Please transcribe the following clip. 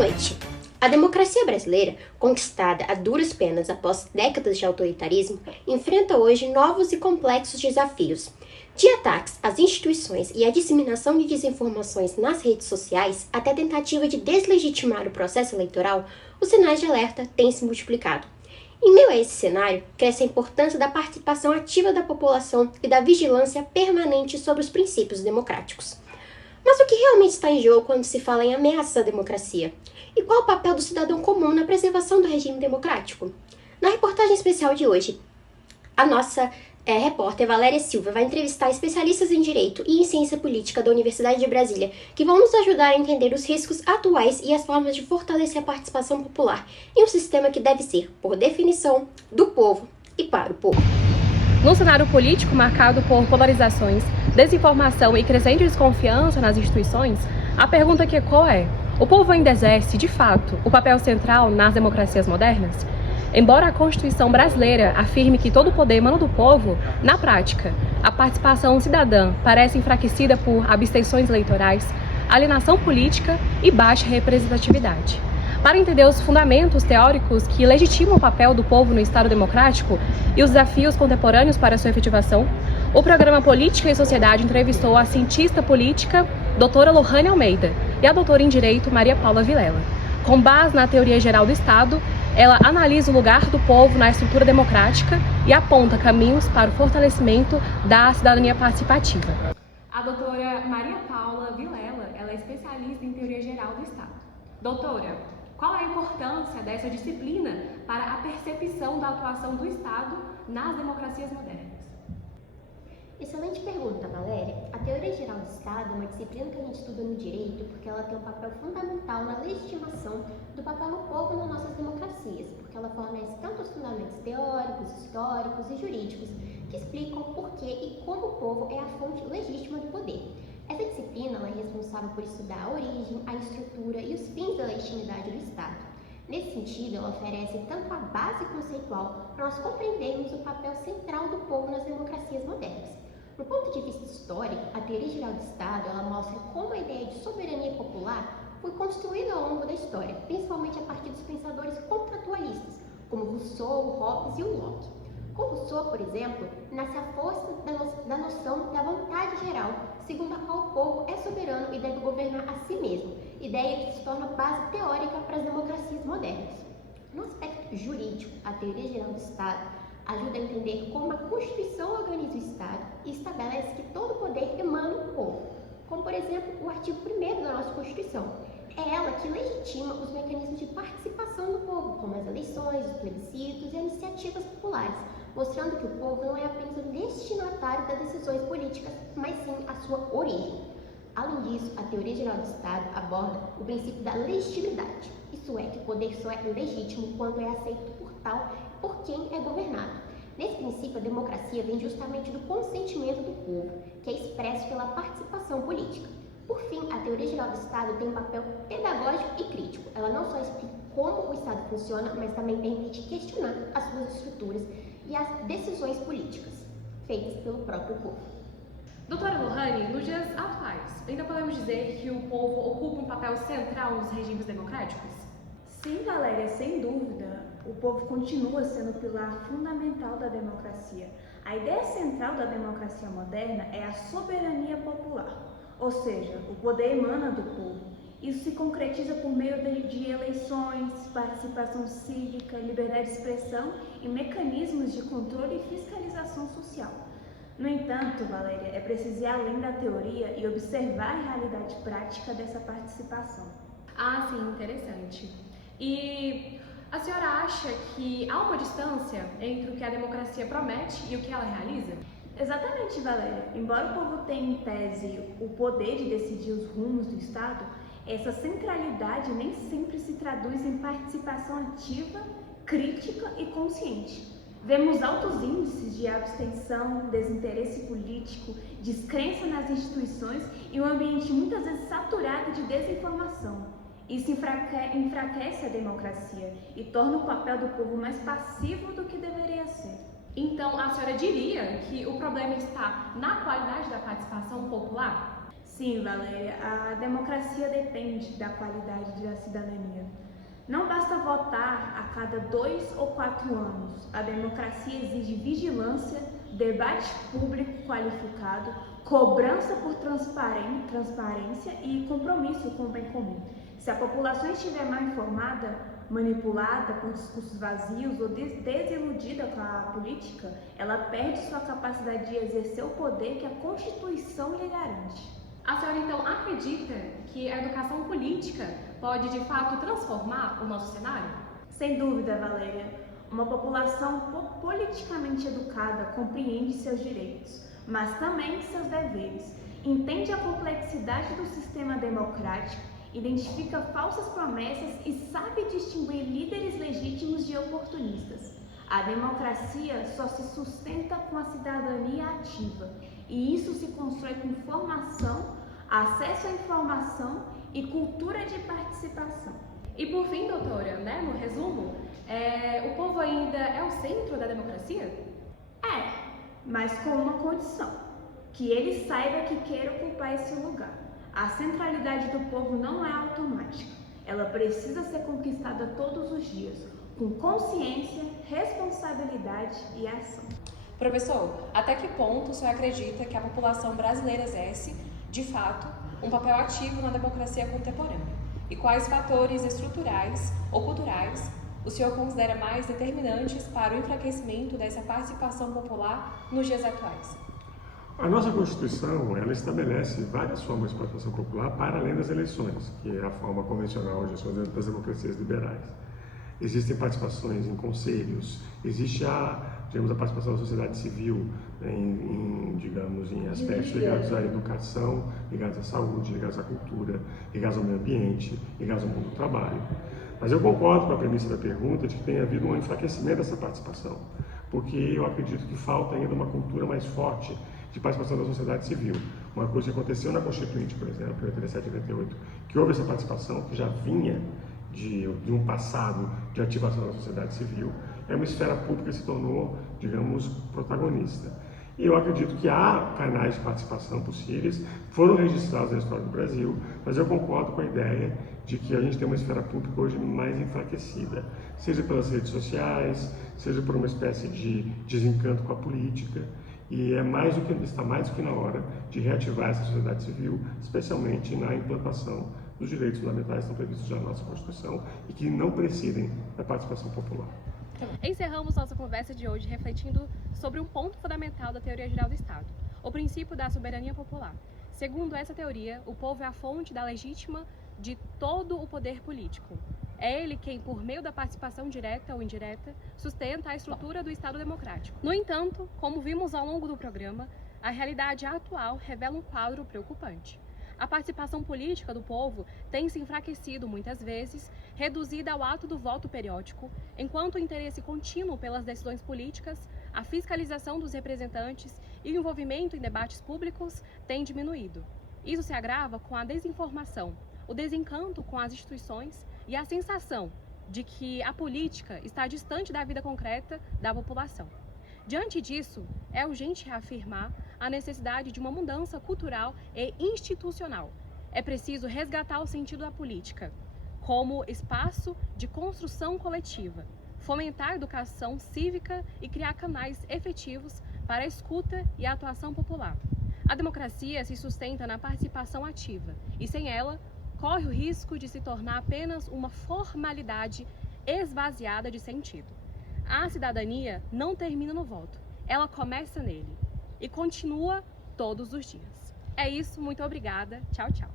noite. A democracia brasileira, conquistada a duras penas após décadas de autoritarismo, enfrenta hoje novos e complexos desafios. De ataques às instituições e a disseminação de desinformações nas redes sociais até a tentativa de deslegitimar o processo eleitoral, os sinais de alerta têm se multiplicado. Em meio a esse cenário, cresce a importância da participação ativa da população e da vigilância permanente sobre os princípios democráticos. Mas o que realmente está em jogo quando se fala em ameaças à democracia? E qual o papel do cidadão comum na preservação do regime democrático? Na reportagem especial de hoje, a nossa repórter Valéria Silva vai entrevistar especialistas em Direito e em Ciência Política da Universidade de Brasília, que vão nos ajudar a entender os riscos atuais e as formas de fortalecer a participação popular em um sistema que deve ser, por definição, do povo e para o povo. Num cenário político marcado por polarizações, desinformação e crescente desconfiança nas instituições, a pergunta que ecoa é: o povo ainda exerce, de fato, o papel central nas democracias modernas? Embora a Constituição brasileira afirme que todo o poder emana do povo, na prática, a participação cidadã parece enfraquecida por abstenções eleitorais, alienação política e baixa representatividade. Para entender os fundamentos teóricos que legitimam o papel do povo no Estado democrático e os desafios contemporâneos para sua efetivação, o programa Política e Sociedade entrevistou a cientista política doutora Lohane Almeida e a doutora em Direito Maria Paula Vilela. Com base na teoria geral do Estado, ela analisa o lugar do povo na estrutura democrática e aponta caminhos para o fortalecimento da cidadania participativa. A doutora Maria Paula Vilela, ela é especialista em teoria geral do Estado. Doutora, qual é a importância dessa disciplina para a percepção da atuação do Estado nas democracias modernas? Excelente pergunta, Valéria. A teoria geral do Estado é uma disciplina que a gente estuda no direito porque ela tem um papel fundamental na legitimação do papel do povo nas nossas democracias, porque ela fornece tanto os fundamentos teóricos, históricos e jurídicos que explicam por que e como o povo é a fonte legítima do poder. Essa disciplina é responsável por estudar a origem, a estrutura e os fins da legitimidade do Estado. Nesse sentido, ela oferece tanto a base conceitual para nós compreendermos o papel central do povo nas democracias modernas. Do ponto de vista histórico, a teoria geral do Estado ela mostra como a ideia de soberania popular foi construída ao longo da história, principalmente a partir dos pensadores contratualistas, como Rousseau, Hobbes e Locke. Com Rousseau, por exemplo, nasce a força da noção da vontade geral, segundo a qual o povo é soberano e deve governar a si mesmo, ideia que se torna base teórica para as democracias modernas. No aspecto jurídico, a teoria geral do Estado ajuda a entender como a Constituição organiza o Estado e estabelece que todo poder emana do povo, como, por exemplo, o artigo 1º da nossa Constituição. É ela que legitima os mecanismos de participação do povo, como as eleições, os plebiscitos e as iniciativas populares, mostrando que o povo não é apenas o destinatário das decisões políticas, mas sim a sua origem. Além disso, a teoria geral do Estado aborda o princípio da legitimidade, isso é, que o poder só é legítimo quando é aceito por tal por quem é governado. Nesse princípio, a democracia vem justamente do consentimento do povo, que é expresso pela participação política. Por fim, a teoria geral do Estado tem um papel pedagógico e crítico. Ela não só explica como o Estado funciona, mas também permite questionar as suas estruturas e as decisões políticas feitas pelo próprio povo. Doutora Lohane, nos dias atuais, ainda podemos dizer que o povo ocupa um papel central nos regimes democráticos? Sim, Valéria, sem dúvida. O povo continua sendo o pilar fundamental da democracia. A ideia central da democracia moderna é a soberania popular, ou seja, o poder emana do povo. Isso se concretiza por meio de eleições, participação cívica, liberdade de expressão e mecanismos de controle e fiscalização social. No entanto, Valéria, é preciso ir além da teoria e observar a realidade prática dessa participação. Ah, sim, interessante. E a senhora acha que há uma distância entre o que a democracia promete e o que ela realiza? Exatamente, Valéria. Embora o povo tenha em tese o poder de decidir os rumos do Estado, essa centralidade nem sempre se traduz em participação ativa, crítica e consciente. Vemos altos índices de abstenção, desinteresse político, descrença nas instituições e um ambiente muitas vezes saturado de desinformação. Isso enfraquece a democracia e torna o papel do povo mais passivo do que deveria ser. Então, a senhora diria que o problema está na qualidade da participação popular? Sim, Valéria, a democracia depende da qualidade da cidadania. Não basta votar a cada 2 ou 4 anos. A democracia exige vigilância, debate público qualificado, cobrança por transparência e compromisso com o bem comum. Se a população estiver mal informada, manipulada por discursos vazios ou desiludida com a política, ela perde sua capacidade de exercer o poder que a Constituição lhe garante. A senhora então acredita que a educação política pode de fato transformar o nosso cenário? Sem dúvida, Valéria. Uma população politicamente educada compreende seus direitos, mas também seus deveres, entende a complexidade do sistema democrático, identifica falsas promessas e sabe distinguir líderes legítimos de oportunistas. A democracia só se sustenta com a cidadania ativa, e isso se constrói com formação, acesso à informação e cultura de participação. E por fim, doutora, no resumo, o povo ainda é o centro da democracia? Mas com uma condição, que ele saiba que quer ocupar esse lugar. A centralidade do povo não é automática, ela precisa ser conquistada todos os dias, com consciência, responsabilidade e ação. Professor, até que ponto o senhor acredita que a população brasileira exerce, de fato, um papel ativo na democracia contemporânea? E quais fatores estruturais ou culturais o senhor considera mais determinantes para o enfraquecimento dessa participação popular nos dias atuais? A nossa Constituição, ela estabelece várias formas de participação popular para além das eleições, que é a forma convencional hoje das democracias liberais. Existem participações em conselhos, existe a participação da sociedade civil em aspectos ligados à educação, ligados à saúde, ligados à cultura, ligados ao meio ambiente, ligados ao mundo do trabalho. Mas eu concordo com a premissa da pergunta de que tem havido um enfraquecimento dessa participação, porque eu acredito que falta ainda uma cultura mais forte de participação da sociedade civil. Uma coisa que aconteceu na Constituinte, por exemplo, em 87 e 88, que houve essa participação, que já vinha de um passado de ativação da sociedade civil, é uma esfera pública que se tornou, protagonista. E eu acredito que há canais de participação possíveis, foram registrados na história do Brasil, mas eu concordo com a ideia de que a gente tem uma esfera pública hoje mais enfraquecida, seja pelas redes sociais, seja por uma espécie de desencanto com a política, e está mais do que na hora de reativar essa sociedade civil, especialmente na implantação dos direitos fundamentais que estão previstos já na nossa Constituição e que não precisem da participação popular. Encerramos nossa conversa de hoje refletindo sobre um ponto fundamental da teoria geral do Estado, o princípio da soberania popular. Segundo essa teoria, o povo é a fonte da legítima de todo o poder político. É ele quem, por meio da participação direta ou indireta, sustenta a estrutura do Estado democrático. No entanto, como vimos ao longo do programa, a realidade atual revela um quadro preocupante. A participação política do povo tem se enfraquecido muitas vezes, reduzida ao ato do voto periódico, enquanto o interesse contínuo pelas decisões políticas, a fiscalização dos representantes e o envolvimento em debates públicos tem diminuído. Isso se agrava com a desinformação, o desencanto com as instituições e a sensação de que a política está distante da vida concreta da população. Diante disso, é urgente reafirmar a necessidade de uma mudança cultural e institucional. É preciso resgatar o sentido da política como espaço de construção coletiva, fomentar a educação cívica e criar canais efetivos para a escuta e a atuação popular. A democracia se sustenta na participação ativa e, sem ela, corre o risco de se tornar apenas uma formalidade esvaziada de sentido. A cidadania não termina no voto, ela começa nele e continua todos os dias. É isso, muito obrigada, tchau, tchau.